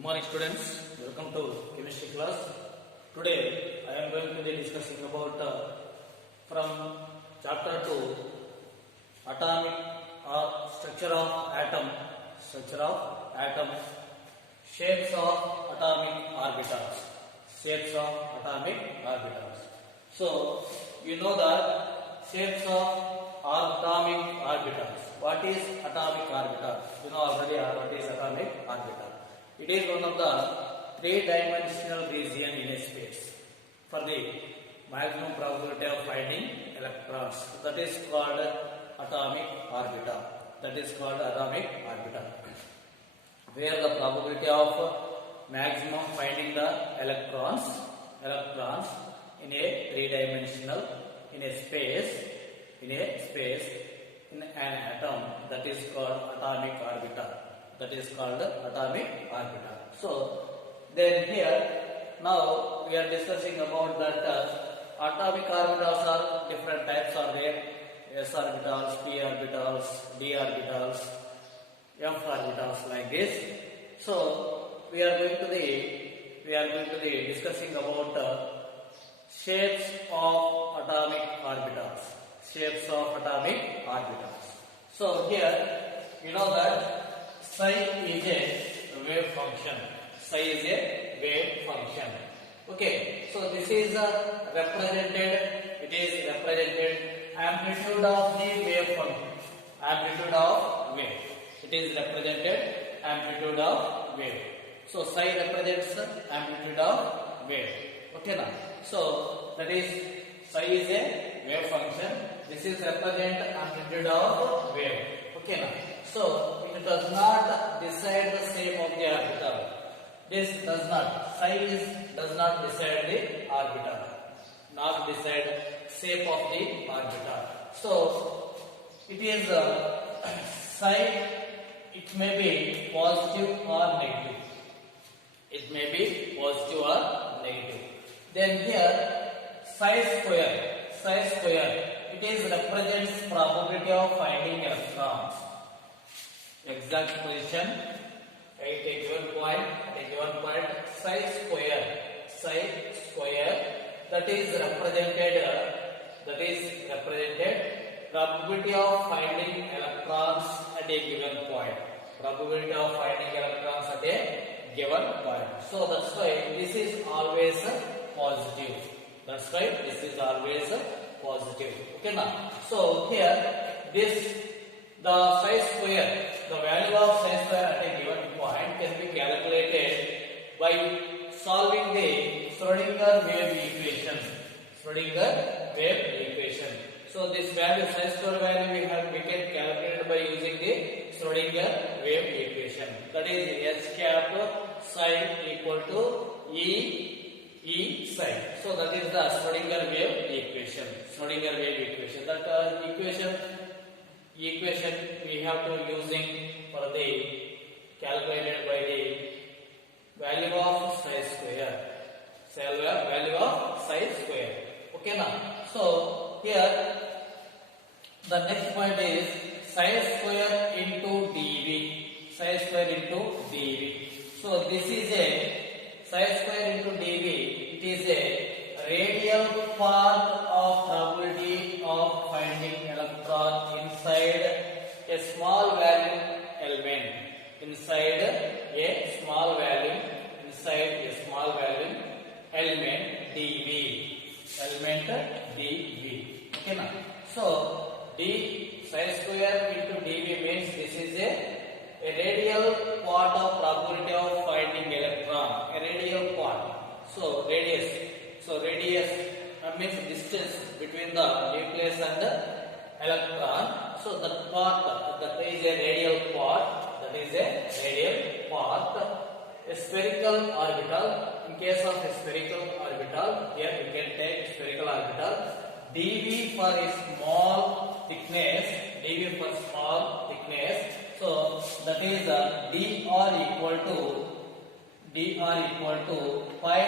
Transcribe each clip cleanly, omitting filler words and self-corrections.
Good morning students, welcome to chemistry class. Today I am going to be discussing about from chapter 2 atomic or structure of atom, shapes of atomic orbitals, So you know that shapes of atomic orbitals. What is atomic orbital? You know already what is atomic orbital. It is one of the three-dimensional region in a space for the maximum probability of finding electrons. That is called atomic orbital. Where the probability of maximum finding the electrons in a three-dimensional in an atom, that is called atomic orbital. So then here now we are discussing about that atomic orbitals are different types are there. S orbitals, p orbitals, d orbitals, f orbitals, like this. So we are going to be discussing about shapes of atomic orbitals. So here you know that psi is a wave function. Okay, so this is represented. It is represented amplitude of the wave function. It is represented amplitude of wave. So psi represents amplitude of wave. Okay, now so that is psi is a wave function. This is represent amplitude of wave. Okay, now so it does not decide the shape of the orbital. This does not. Does not decide the orbital. Not decide shape of the orbital. So it is psi. It may be positive or negative. Then here psi square. It is represents probability of finding electrons. Exact position at a given point, psi square, that is represented probability of finding electrons at a given point. So that's why this is always positive. Okay, now so here the psi square, the value of psi square at a given point can be calculated by solving the Schrödinger wave equation. So this value, psi square value, we can calculate by using the Schrödinger wave equation. That is h cap psi equal to E psi. So that is the Schrödinger wave equation. That equation we have to using for the calculated by the value of psi square. Okay, now so here the next point is psi square into dV. So this is a psi square into dV. It is a radial part of probability of finding electron inside a small volume element. dV. Okay, now so d psi square into dV means this is a radial part of probability of finding electron. So radius means distance between the nucleus and the electron. So that part, that is a radial part. A spherical orbital. In case of a spherical orbital, here we can take spherical orbital. dV for a small thickness. So that is dr equal to pi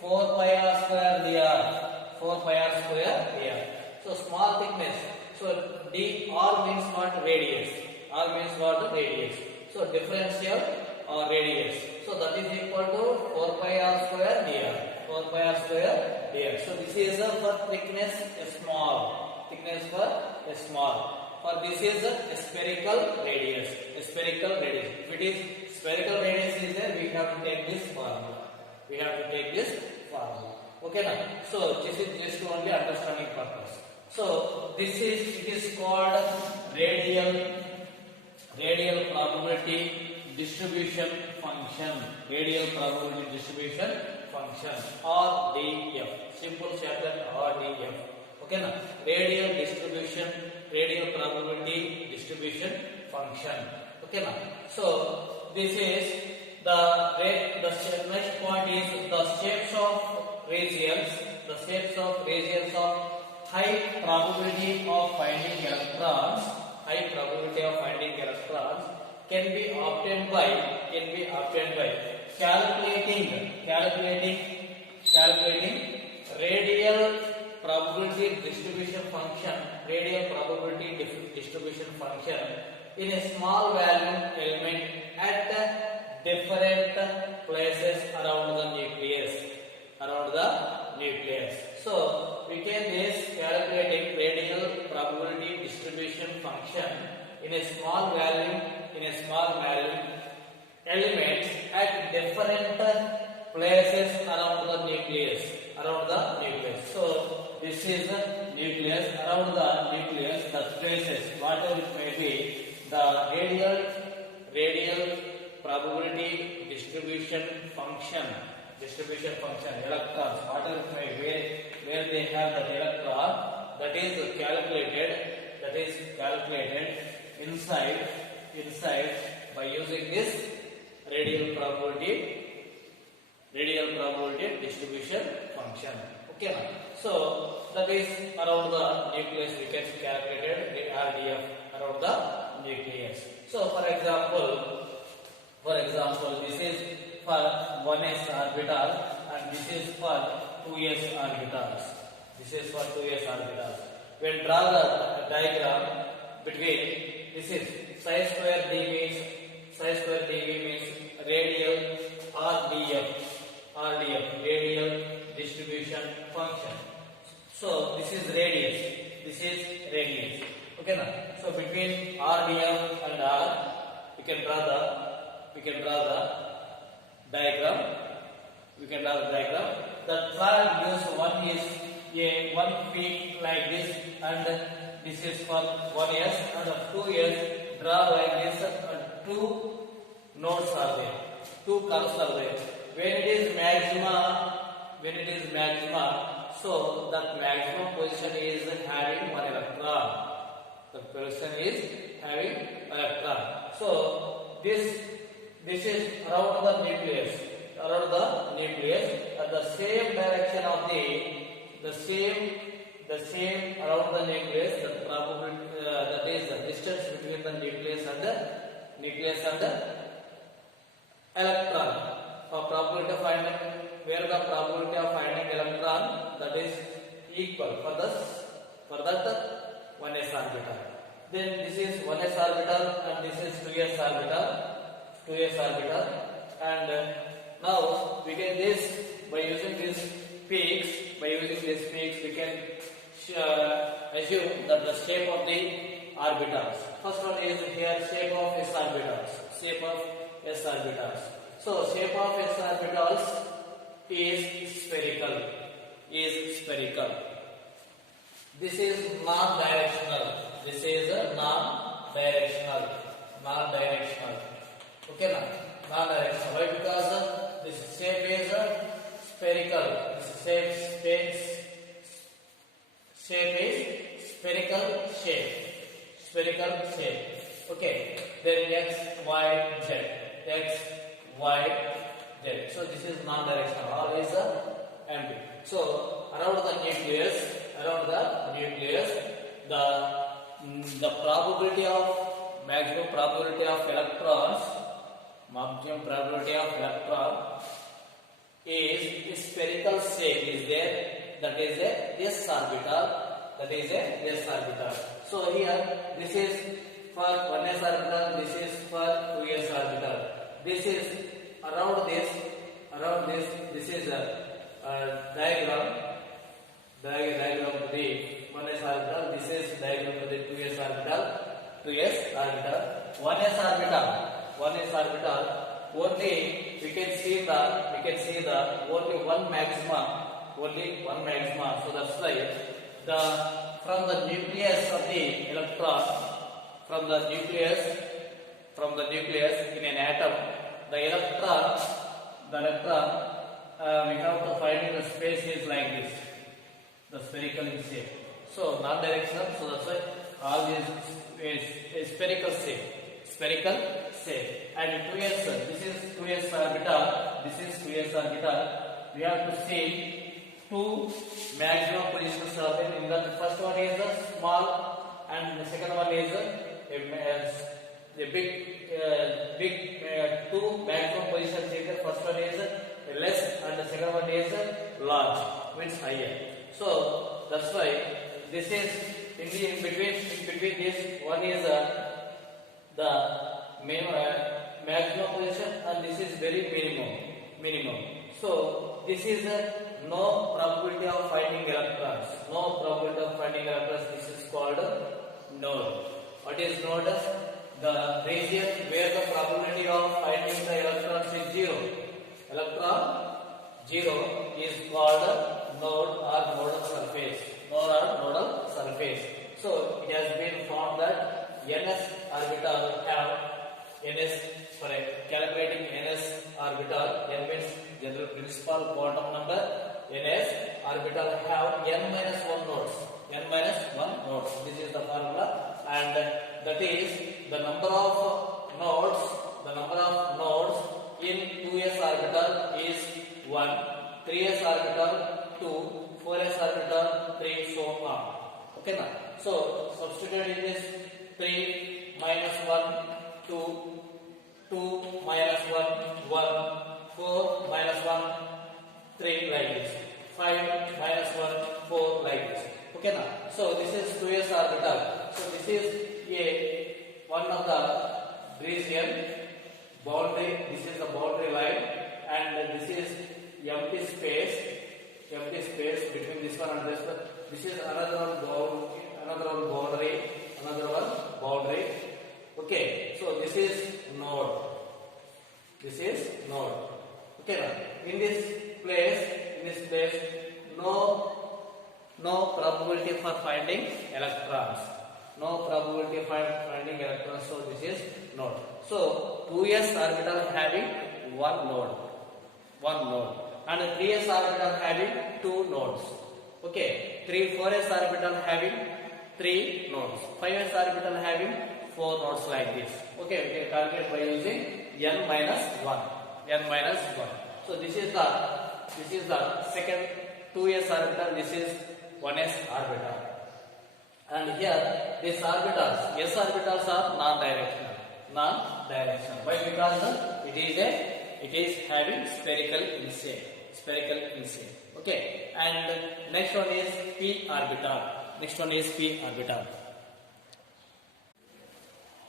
4 pi r square dr. So small thickness. So dr means what? Radius. So differential or radius. So that So this is for thickness small. Thickness for small. For this is a spherical radius. Spherical radius. If it is spherical radius is there, we have to take this formula. We have to take this formula. Okay now. So this is just only understanding purpose. So this is, it is called radial probability distribution function. Radial probability distribution function, RDF. Simple shortcut RDF. Okay now. Radial probability distribution function. Okay now. So this is the next point is the shapes of regions. The shapes of regions of high probability of finding electrons. High probability of finding electrons can be obtained by calculating radial probability distribution function, in a small volume element at different places around the nucleus. So we can this calculating radial probability distribution function in a small volume elements at different places around the nucleus. So this is the nucleus. Around the nucleus, the places, whatever it may be, the radial probability distribution function, electrons, whatever it may be, where they have the electron, that is calculated inside by using this radial probability distribution function. Okay now. So that is around the nucleus we can calculate the RDF around the nucleus. So for example, this is for 1s orbital and this is for 2s orbitals. When draw the diagram between, this is psi square dv means radial RDF, radial distribution function. So this is radius. Okay now. So between RDF and R, we can draw the diagram. The trial gives one is a 1 feet like this, and this is for 1s, and 2s draw like this, and 2 nodes are there, 2 curves are there. When it is maxima, so that maximum position is having one electron. So this is around the nucleus. At the same direction of the same around the nucleus. The probability that is the distance between the nucleus and the electron. For probability of finding, where the probability of finding electron, that is equal for that 1s orbital. Then this is 1s orbital and this is 2s orbital. And now we can this by using these peaks. We can assume that the shape of the orbitals. First one is here shape of s orbitals. So shape of s orbitals is spherical. This is non-directional. Okay now, non-directional. Why? Because this shape is spherical. Shape is spherical shape. Okay. Then x, y, z. So this is non-directional. Always empty. So around the nucleus, the probability of maximum probability of electron is spherical shape is there. That is a s orbital. So here this is for 1s orbital. This is for 2s orbital. This is around this. This is a diagram. diagram to the 1s orbital. This is diagram to the 2s orbital. 2s orbital. 1s orbital. 1s orbital. Only we can see the only one maxima. Only one maxima. So that's why the from the nucleus of the electron, from the nucleus in an atom, the electron we have to find the space is like this, the spherical in shape. So non-directional, so that's why all these is spherical shape. And 2s, this is 2s orbital. We have to see two maximum positions are there. In the first one is a small, and the second one is a big. Two maximum positions is there. First one is less, and the second one is large, means higher. So that's why this is in between this one is the maximum position, and this is very minimum. So this is no probability of finding electrons. This is called node. What is node? The region where the probability of finding the electrons is zero. Electron zero is called node or nodal surface. So it has been found that ns orbital have for calculating ns orbital, n means general principal quantum number. Ns orbital have n minus 1 nodes. This is the formula, and that is the number of nodes. In 2s orbital is 1, 3s orbital 2, 4s orbital 3, so on. Okay, now so substitute in this 3 minus 1 2, 2 minus 1 1, 4 minus 1 3, like this. 5 minus 1 4, like this. Okay, now so this is 2s orbital. So this is one of the region boundary. This is the boundary line, and this is empty space between this one and this one. This is another one boundary. Okay, so this is node. Okay, now in this place no probability for finding electrons. So this is node. So 2s orbital having one node, and 3s orbital having two nodes. Okay, 4s orbital having 3 nodes, 5s orbital having 4 nodes, like this. Okay, we can calculate by using n minus 1. So this is the second 2s orbital. This is 1s orbital. And here these orbitals, s orbitals are non-directional. Why? Because it is having spherical in shape. Okay, and next one is p orbital.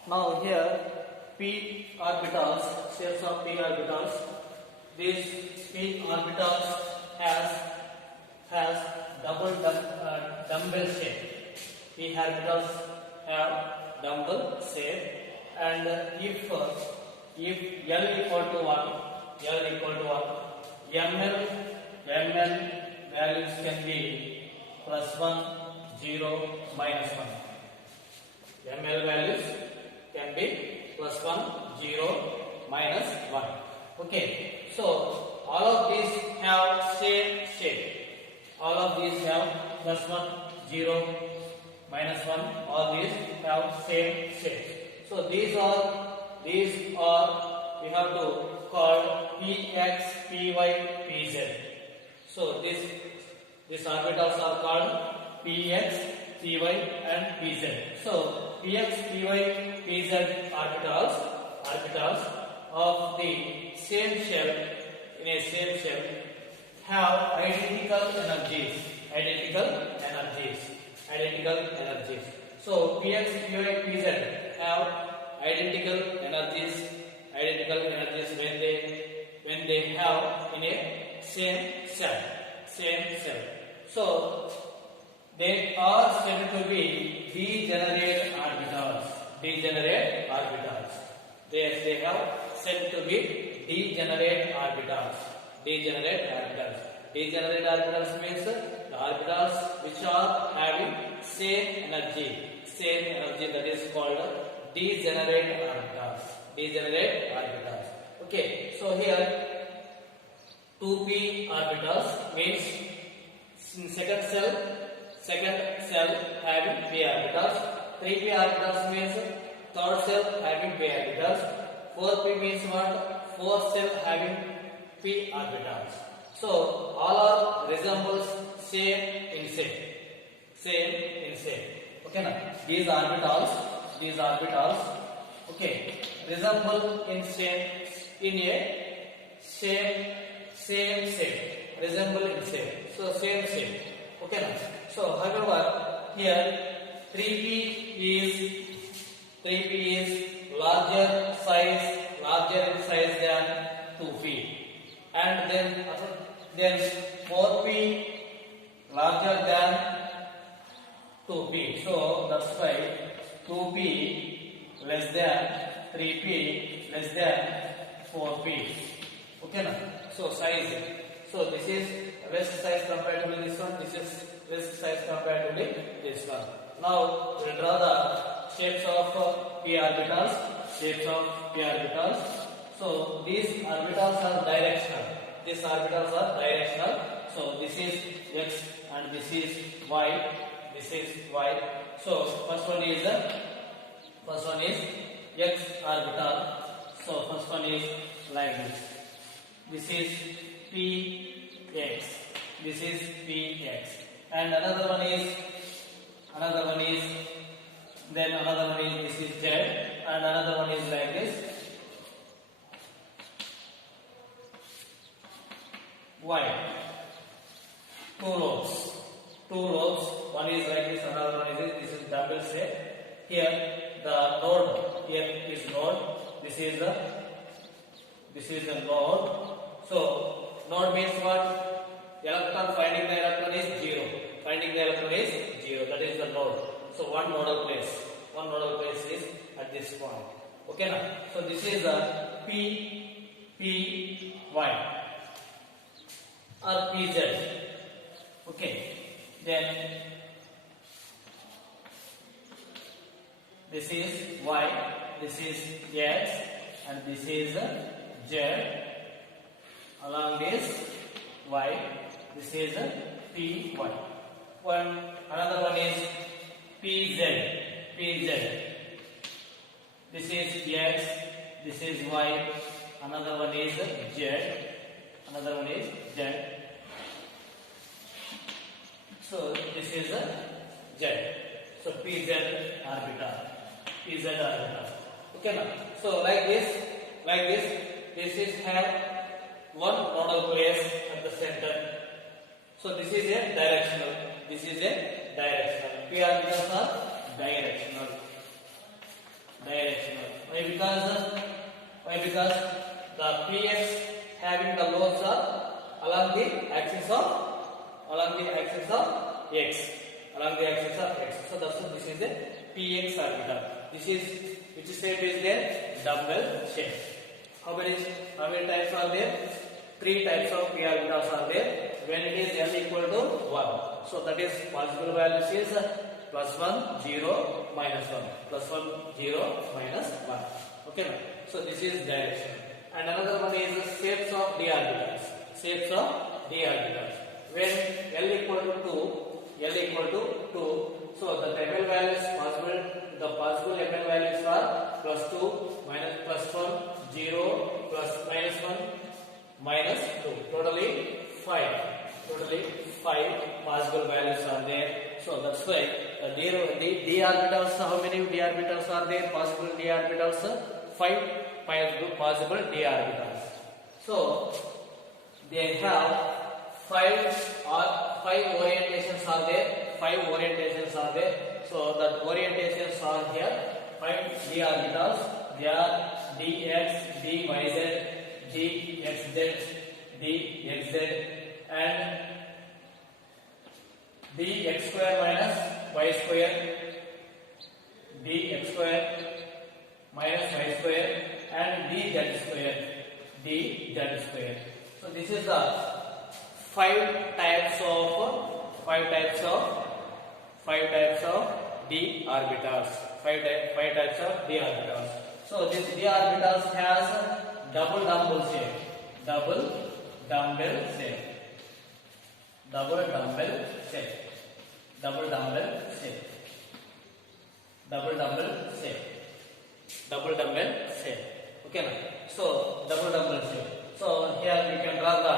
Now here p orbitals, shares of p orbitals. These p orbitals has double dumbbell shape. P orbitals have dumbbell shape, and if L equal to 1, ml values can be plus 1, 0, minus 1. ml values can be plus 1, 0, minus 1. Okay, so all of these have same shape. All of these have plus 1, 0, minus 1. All these have same shape. So these are we have to call px, py, pz. So these orbitals are called px, py, and pz. So px, py, pz orbitals of the same shell, in a same shell, have identical energies. So px, py, pz have identical energies when they have in a same cell. So they are said to be degenerate orbitals. Degenerate orbitals. They have said to be degenerate orbitals. Degenerate orbitals. Degenerate orbitals means the orbitals which are having same energy. Same energy, that is called degenerate orbitals. Degenerate orbitals. Okay, so here 2p orbitals means in second cell having p orbitals. 3p orbitals means third cell having p orbitals. 4p means what? Fourth cell having p orbitals. So all are resembles same in same. Okay na? These orbitals, okay, resemble in same in a same. Resemble in same. So same. Okay na? So however here 3p is larger in size than 2p, and then 4p larger than 2p. So that's why 2p less than 3p less than 4p. Okay na? So size. So this is west size comparatively this one. This is west size comparatively this one. Now we will draw the shapes of p orbitals. So these orbitals are directional. So this is x and this is y. So first one is x orbital. So first one is like this. This is px. And another one is this is z, and another one is like this, y. Two lobes. One is like this, another one is this. This is double shape. Here the node here is node. This is the node. So node means what? Electron, finding the electron is 0. That is the node. So one nodal place is at this point. Okay now? So this is the Py or Pz. Okay. Then this is y, this is x, and this is z. Along this y, this is py. Another one is pz. This is x, this is y. Another one is z. So this is a z. So pz orbital. Okay now. So like this is have one nodal place at the center. So this is a directional. P orbitals are directional. Why? Because the px having the lobes are along the axis of x. So that's why this is a px orbital. This is which shape is there? Dumbbell shape. How many types are there? 3 types of p orbitals are there. When it is l equal to 1, so that is possible values is +1, 0, -1. +1, 0, -1. Okay. So this is direction. And another one is shapes of d orbitals. When l equal to 2, so the ml values possible. The possible ml values are +2, +1, 0, +1, -2. Totally 5 possible values are there. So that's why the d orbitals, how many d orbitals are there? Possible d orbitals, 5 possible d orbitals. So they have 5 orientations are there. So that orientations are here. 5 d orbitals. They are dx, dyz, dxz, dxz, and dx square minus y square, dx square minus y square, and dz square, dz square. So this is the five types of d orbitals. Five types of d orbitals. So this d orbitals has double dumbbell shape, double dumbbell shape, double dumbbell shape, double dumbbell shape, double dumbbell shape, double dumbbell shape. Okay, na? So double dumbbell shape. So here we can draw the